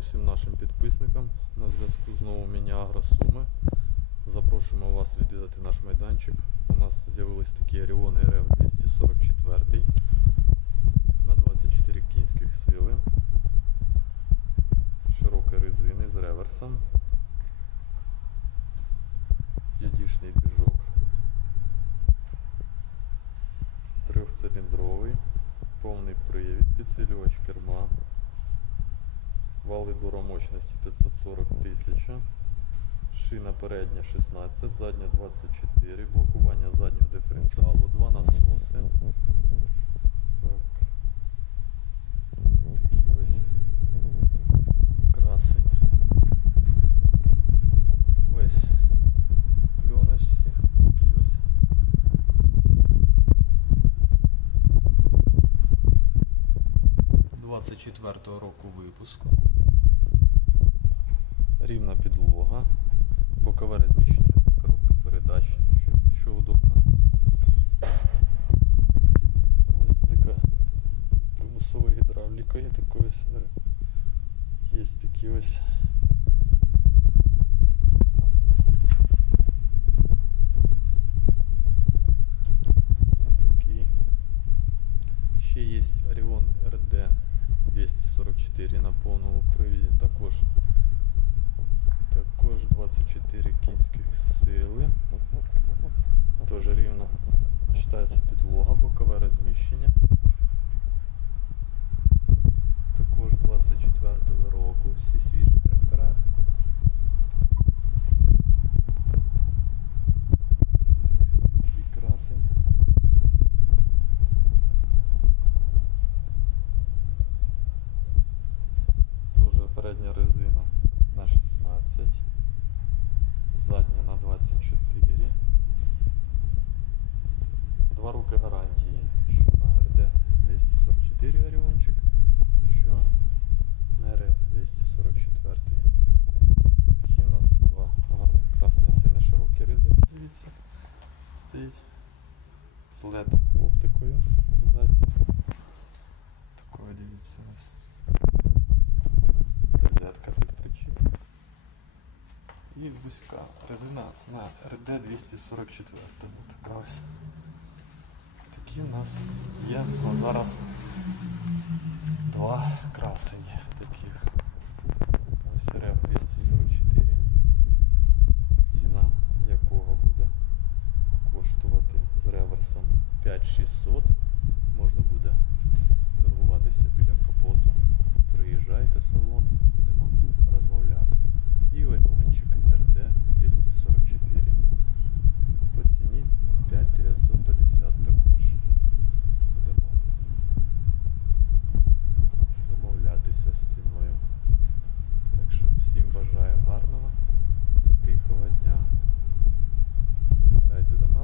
всім нашим підписникам. На зв'язку знову Міні-Агро Суми. Запрошуємо вас відвідати наш майданчик. У нас з'явились такі Оріон РФ 244 на 24 кінських сили. Широкі резини з реверсом. Дідішний двіжок. Трьохциліндровий. Повний привід, підсилювач керма. Вал відбору мощності 540 тисяч. Шина передня 16, задня 24, блокування заднього диференціалу, два насоси. Так. Такі ось красень. Весь пленочці. Такі ось. Двадцять четвертого року випуску. Рівна підлога, бокове розміщення коробки передач, що, що удобно. Ось така примусова гідравліка є такої ось. Є такі ось. Ще є Orion RD 244 на повному привіді також 24 сили. Теж рівно вважається підлога, бокове розміщення. Також 24-го року, всі свіжі трактора. Такий красень. Тоже передня резина на 16, задня на 24. Два роки гарантії, що на РД 244 Оріончик, що на РФ 244. Такі у нас два гарних красних, це на широкі резини. Дивіться, стоїть з LED оптикою задньою. Такою дивіться ось. Розетка І вузька резина на РД 244. Така ось. Такі у нас є на зараз два красені таких. Ось РФ 244. Ціна якого буде коштувати з реверсом 5600. Можна буде торгуватися біля капоту. Приїжджайте в салон, бажаю гарного та тихого дня. Завітайте до нас.